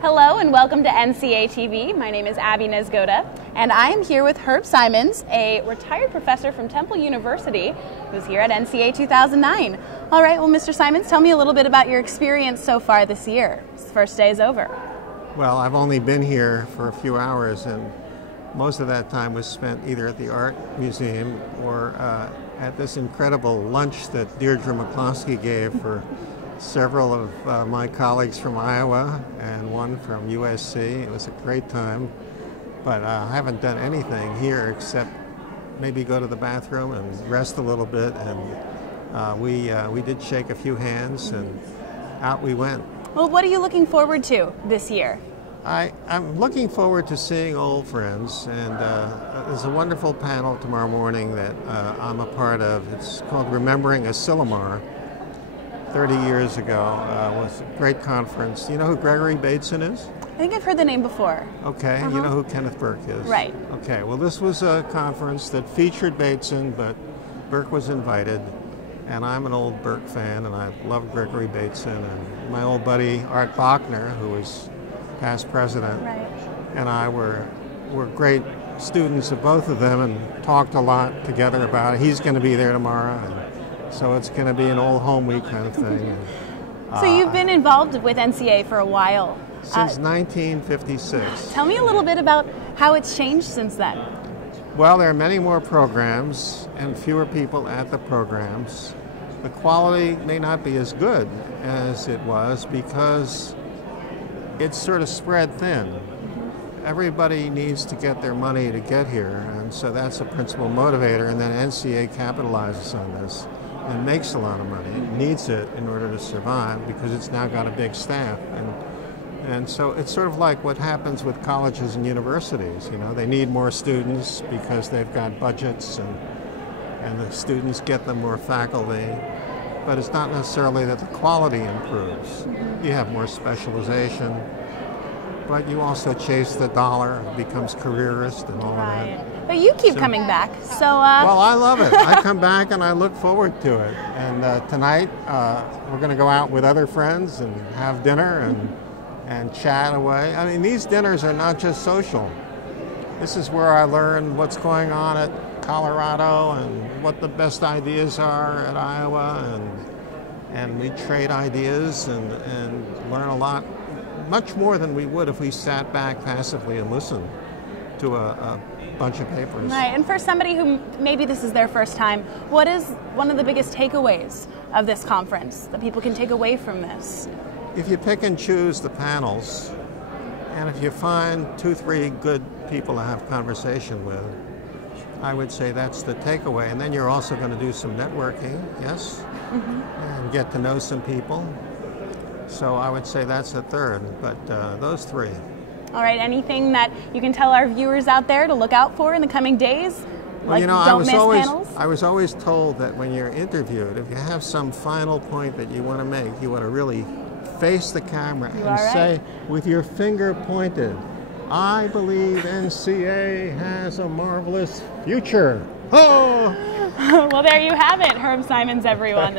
Hello and welcome to NCA TV. My name is Abbey Niezgoda. And I am here with Herb Simons, a retired professor from Temple University who's here at NCA 2009. All right, well, Mr. Simons, tell me a little bit about your experience so far this year. This first day is over. Well, I've only been here for a few hours, and most of that time was spent either at the Art Museum or at this incredible lunch that Deirdre McCloskey gave for several of my colleagues from Iowa and one from USC. It was a great time, but I haven't done anything here except maybe go to the bathroom and rest a little bit, and we did shake a few hands and out we went. Well, what are you looking forward to this year? I'm looking forward to seeing old friends, and there's a wonderful panel tomorrow morning that I'm a part of. It's called Remembering Asilomar. 30 years ago was a great conference. You know who Gregory Bateson is? I think I've heard the name before. Okay, you know who Kenneth Burke is? Right. Okay, well, this was a conference that featured Bateson, but Burke was invited, and I'm an old Burke fan, and I love Gregory Bateson, and my old buddy Art Bachner, who was past president, and I were great students of both of them and talked a lot together about it. He's going to be there tomorrow, and so it's going to be an old home week kind of thing. So you've been involved with NCA for a while. Since 1956. Tell me a little bit about how it's changed since then. Well, there are many more programs and fewer people at the programs. The quality may not be as good as it was because it's sort of spread thin. Everybody needs to get their money to get here, and so that's a principal motivator, and then NCA capitalizes on this and makes a lot of money. It needs it in order to survive because it's now got a big staff. And so it's sort of like what happens with colleges and universities. You know, they need more students because they've got budgets, and the students get them more faculty. But it's not necessarily that the quality improves. You have more specialization, but you also chase the dollar, it becomes careerist and all of that. But you keep coming back, so... Well, I love it. I come back and I look forward to it. And tonight, we're going to go out with other friends and have dinner and chat away. I mean, these dinners are not just social. This is where I learn what's going on at Colorado and what the best ideas are at Iowa, and we trade ideas and learn a lot, much more than we would if we sat back passively and listened to a bunch of papers. Right, and for somebody who maybe this is their first time, what is one of the biggest takeaways of this conference that people can take away from this? If you pick and choose the panels, and if you find 2-3 good people to have conversation with, I would say that's the takeaway. And then you're also going to do some networking, yes? And get to know some people. So I would say that's the third, but those three. All right, anything that you can tell our viewers out there to look out for in the coming days? Well, like, you know, don't miss panels? I was always told that when you're interviewed, if you have some final point that you want to make, you want to really face the camera and say, with your finger pointed, I believe NCA has a marvelous future. Oh! Well, there you have it, Herb Simons, everyone.